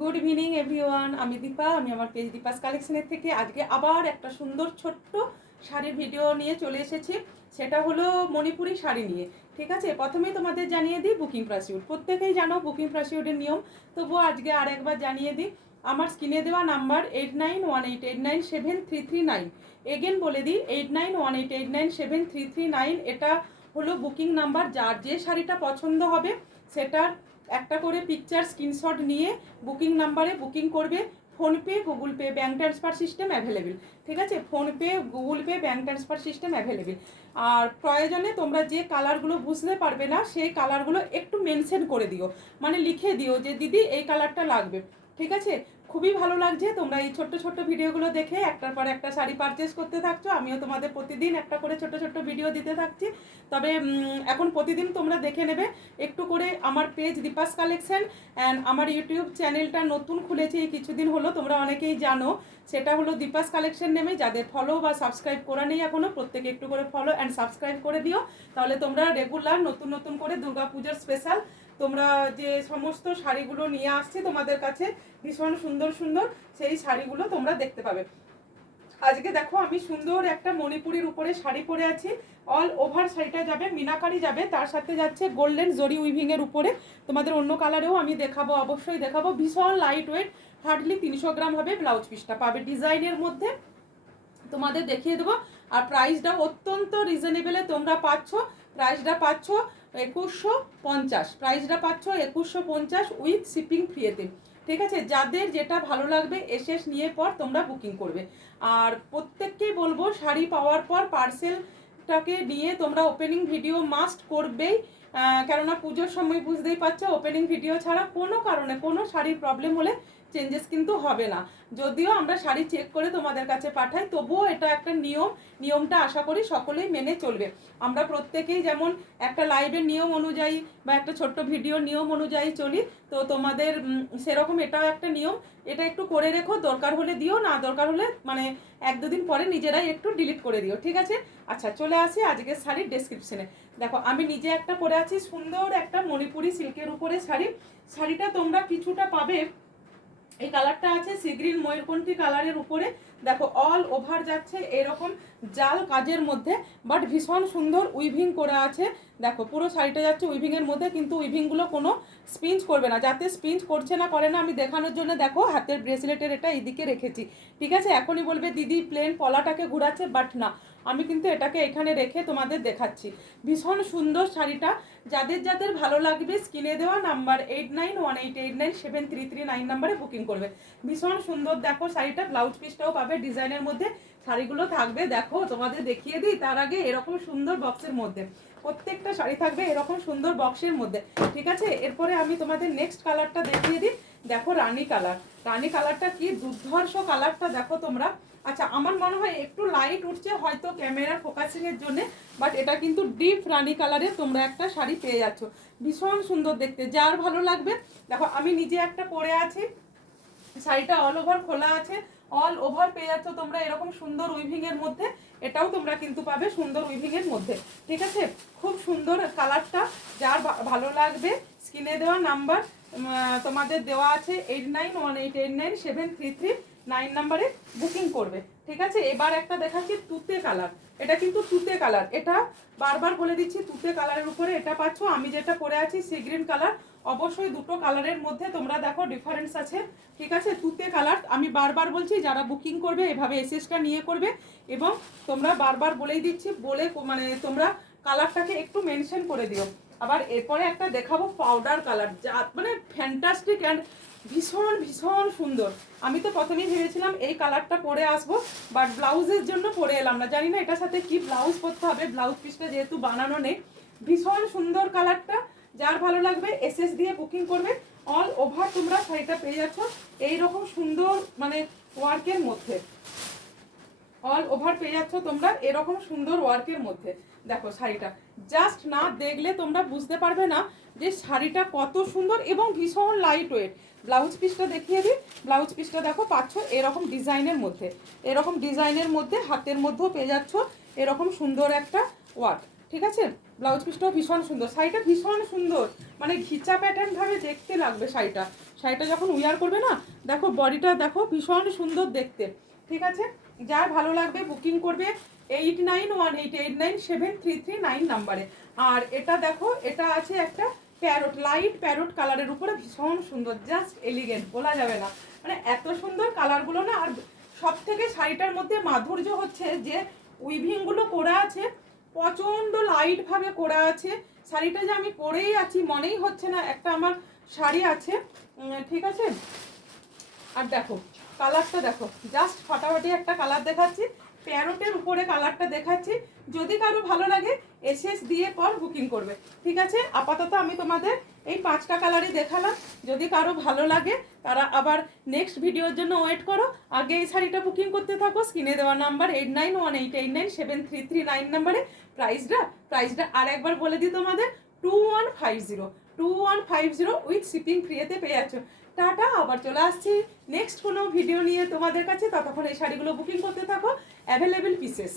Good evening everyone, আমি দীপা। আমি আমার পেজ দীপাস কালেকশনের থেকে আজকে আবার একটা সুন্দর ছোট্ট শাড়ির ভিডিও নিয়ে চলে এসেছি। সেটা হলো মণিপুরি শাড়ি নিয়ে। ঠিক আছে, প্রথমেই তোমাদের জানিয়ে দিই বুকিং প্রসিডিউর। প্রত্যেকেই জানো বুকিং প্রসিডিউরের নিয়ম, তবুও আজকে আর একবার জানিয়ে দিই। আমার স্ক্রিনে দেওয়া নাম্বার 8918897339। এগেন বলে দিই 8918897339। এটা হলো বুকিং নাম্বার। যার যে শাড়িটা পছন্দ হবে সেটার একটা করে পিকচার স্ক্রিনশট নিয়ে বুকিং নাম্বারে বুকিং করবে। PhonePe, Google Pay, bank transfer system available. ঠিক আছে, PhonePe, Google Pay, bank transfer system available. আর প্রয়োজনে তোমরা যে কালারগুলো বুঝতে পারবে না সেই কালারগুলো একটু মেনশন করে দিও, মানে লিখে দিও যে দিদি এই কালারটা লাগবে। ঠিক আছে, খুবই ভালো লাগছে তোমরা এই ছোট্ট ছোট্ট ভিডিওগুলো দেখে একটার পর একটা শাড়ি পারচেস করতে থাকছো। আমিও তোমাদের প্রতিদিন একটা করে ছোট ছোট্ট ভিডিও দিতে থাকছি। তবে এখন প্রতিদিন তোমরা দেখে নেবে একটু করে আমার পেজ দীপাস কালেকশন অ্যান্ড আমার ইউটিউব চ্যানেলটা নতুন খুলেছে এই কিছুদিন হলো, তোমরা অনেকেই জানো। সেটা হলো দীপাস কালেকশন নেমে। যাদের ফলো বা সাবস্ক্রাইব করা নেই এখনও, প্রত্যেকে একটু করে ফলো অ্যান্ড সাবস্ক্রাইব করে দিও। তাহলে তোমরা রেগুলার নতুন নতুন করে দুর্গাপুজোর স্পেশাল তোমরা যে সমস্ত শাড়িগুলো নিয়ে আসছে তোমাদের কাছে ভীষণ সুন্দর সুন্দর সেই শাড়িগুলো তোমরা দেখতে পাবে। আজকে দেখো আমি সুন্দর একটা মণিপুরির উপরে শাড়ি পরে আছি। অল ওভার শাড়িটা যাবে মিনাকারি যাবে, তার সাথে যাচ্ছে গোল্ডেন জরি উইভিং এর উপরে। তোমাদের অন্য কালারেও আমি দেখাবো, অবশ্যই দেখাবো। ভীষণ লাইট ওয়েট, হার্ডলি 300 গ্রাম হবে। ব্লাউজ পিসটা পাবে ডিজাইনের মধ্যে, তোমাদের দেখিয়ে দেবো। আর প্রাইসটা অত্যন্ত রিজনেবলে তোমরা পাচ্ছ। প্রাইসটা পাচ্ছ 2150। প্রাইসটা পাচ্ছ 2150 উইথ শিপিং ফ্রিতে। ঠিক আছে, যাদের যেটা ভালো লাগবে এসে নিয়ে পর তোমরা বুকিং করবে। আর প্রত্যেককেই বলবো শাড়ি পাওয়ার পর পার্সেলটাকে নিয়ে তোমরা ওপেনিং ভিডিও মাস্ট করবেই। কেননা পুজোর সময় বুঝতেই পারছো ওপেনিং ভিডিও ছাড়া কোনো কারণে কোনো শাড়ির প্রবলেম হলে চেঞ্জেস কিন্তু হবে না। যদিও আমরা শাড়ি চেক করে তোমাদের কাছে পাঠাই, তবুও এটা একটা নিয়মটা আশা করি সকলেই মেনে চলবে। আমরা প্রত্যেকেই যেমন একটা লাইভের নিয়ম অনুযায়ী বা একটা ছোট্ট ভিডিওর নিয়ম অনুযায়ী চলি, তো তোমাদের সেরকম এটাও একটা নিয়ম। এটা একটু করে রেখো, দরকার হলে দিও, না দরকার হলে মানে 1-2 দিন পরে নিজেরাই একটু ডিলিট করে দিও। ঠিক আছে, আচ্ছা চলে আসি আজকের শাড়ির ডেসক্রিপশনে। দেখো আমি নিজে একটা পরে আছি সুন্দর একটা মণিপুরি সিল্কের উপরে শাড়ি। শাড়িটা তোমরা কিছুটা পাবে, এই কালারটা আছে সি গ্রিন ময়ূরকণ্ঠী কালারের উপরে। দেখো অল ওভার যাচ্ছে এরকম জাল কাজের মধ্যে, বাট ভীষণ সুন্দর উইভিং করা আছে। দেখো পুরো শাড়িটা যাচ্ছে উইভিংয়ের মধ্যে, কিন্তু উইভিংগুলো কোনো স্পিঞ্চ করবে না। যাতে স্পিঞ্চ করছে না করে না আমি দেখানোর জন্য দেখো হাতের ব্রেসলেটের এটা এইদিকে রেখেছি। ঠিক আছে, এখনই বলবে দিদি প্লেন পলাটাকে ঘুরাচ্ছে, বাট না, আমি কিন্তু এটাকে এখানে রেখে তোমাদের দেখাচ্ছি। ভীষণ সুন্দর শাড়িটা। যাদের যাদের ভালো লাগবে স্ক্রিনে দেওয়া নাম্বার 8918897339 নাম্বারে বুকিং করবে। ভীষণ সুন্দর দেখো শাড়িটা। ব্লাউজ পিসটাও পাবে ডিজাইনের মধ্যে। শাড়িগুলো থাকবে দেখো তোমাদের দেখিয়ে দিই তার আগে এরকম সুন্দর বক্সের মধ্যে। প্রত্যেকটা শাড়ি থাকবে এরকম সুন্দর বক্সের মধ্যে। ঠিক আছে, এরপরে আমি তোমাদের নেক্সট কালারটা দেখিয়ে দিই। দেখো রানী কালার। রানী কালারটা কি দুর্ধর্ষ কালারটা দেখো তোমরা। আচ্ছা আমার মনে হয় একটু লাইট উঠছে হয়তো ক্যামেরার ফোকাসিং এর জন্য, বাট এটা কিন্তু ডিপ রানী কালারের তোমরা একটা শাড়ি পেয়ে যাচ্ছ। ভীষণ সুন্দর দেখতে, যার ভালো লাগবে। দেখো আমি নিজে একটা পরে আছি, শাড়িটা অল ওভার খোলা আছে। অল ওভার পেয়ে যাচ্ছ তোমরা এরকম সুন্দর উইভিং এর মধ্যে। এটাও তোমরা কিন্তু পাবে সুন্দর উইভিং এর মধ্যে। ঠিক আছে, খুব সুন্দর কালারটা। যার ভালো লাগবে স্ক্রিনে দেওয়া নাম্বার তোমাদের দেওয়া আছে 8918897339 নাম্বারে বুকিং করবে। ঠিক আছে, এবার একটা দেখাচ্ছি তুতে কালার। এটা কিন্তু তুতে কালার, এটা বারবার বলে দিচ্ছি তুতে কালারের উপরে এটা পাচ্ছ। আমি যেটা পরে আছি সি গ্রিন কালার। অবশ্যই দুটো কালারের মধ্যে তোমরা দেখো ডিফারেন্স আছে। ঠিক আছে, তুতে কালার আমি বারবার বলছি যারা বুকিং করবে এভাবে এসএসটা নিয়ে করবে। এবং তোমরা বারবার বলেই দিচ্ছি, বলে মানে তোমরা কালারটাকে একটু মেনশন করে দিও। আবার এরপরে একটা দেখাবো পাউডার কালার, যা মানে ফ্যান্টাস্টিক অ্যান্ড ভীষণ ভীষণ সুন্দর। আমি তো প্রথমেই ভেবেছিলাম এই কালারটা পরে আসবো, বাট ব্লাউজের জন্য পরে এলাম না। জানি না এটার সাথে কি ব্লাউজ করতে হবে, ব্লাউজ পিসটা যেহেতু বানানো নেই। ভীষণ সুন্দর কালারটা। যার ভালো লাগবে এসএস দিয়ে বুকিং করবে। অল ওভার তোমরা শাড়িটা পেয়ে যাচ্ছ এইরকম সুন্দর মানে ওয়ার্কের মধ্যে। অল ওভার পেয়ে যাচ্ছ তোমরা এরকম সুন্দর ওয়ার্কের মধ্যে। দেখো শাড়িটা জাস্ট না দেখলে তোমরা বুঝতে পারবে না যে শাড়িটা কত সুন্দর এবং ভীষণ লাইট ওয়েট। ব্লাউজ পিসটা দেখিয়ে দিই। ব্লাউজ পিসটা দেখো পাচ্ছ এরকম ডিজাইনের মধ্যে। এরকম ডিজাইনের মধ্যে হাতের মধ্যেও পেয়ে যাচ্ছ এরকম সুন্দর একটা ওয়ার্ক। ঠিক আছে, ব্লাউজ পিসটাও ভীষণ সুন্দর, শাড়িটা ভীষণ সুন্দর, মানে ঘিচা প্যাটার্ন ভাবে দেখতে লাগবে শাড়িটা যখন উইয়ার করবে না, দেখো বডিটা দেখো ভীষণ সুন্দর দেখতে। ঠিক আছে, যার ভালো লাগবে বুকিং করবে 8918897339 নাম্বারে। আর এটা দেখো, এটা আছে একটা প্যারট, লাইট প্যারট কালারের উপরে, ভীষণ সুন্দর, জাস্ট এলিগেন্ট, বলা যাবে না, মানে এত সুন্দর কালারগুলো না। আর সব থেকে শাড়িটার মধ্যে মাধুর্য হচ্ছে যে উইভিংগুলো করা আছে, প্রচণ্ড লাইটভাবে করা আছে। শাড়িটা যে আমি পরেই আছি মনেই হচ্ছে না একটা আমার শাড়ি আছে। ঠিক আছে, আর দেখো কালারটা দেখো, জাস্ট ফাটাফাটি একটা কালার দেখাচ্ছি, প্যারোটের উপরে কালারটা দেখাচ্ছি। যদি কারো ভালো লাগে এসএস দিয়ে পর বুকিং করবে। ঠিক আছে, আপাতত আমি তোমাদের এই 5টা কালারই দেখালাম। যদি কারো ভালো লাগে তারা আবার নেক্সট ভিডিওর জন্য ওয়েট করো। আগে এই শাড়িটা বুকিং করতে থাকো, স্ক্রিনে দেওয়া নাম্বার 8918897339 নাম্বারে। প্রাইসটা আর একবার বলে দিই তোমাদের, 2150 উইথ শিপিং ফ্রিতে পেয়ে যাচ্ছ। টাটা, আবার চলে আসছি নেক্সট কোনো ভিডিও নিয়ে তোমাদের কাছে। ততক্ষণ এই শাড়িগুলো বুকিং করতে থাকো, অ্যাভেলেবেল পিসেস।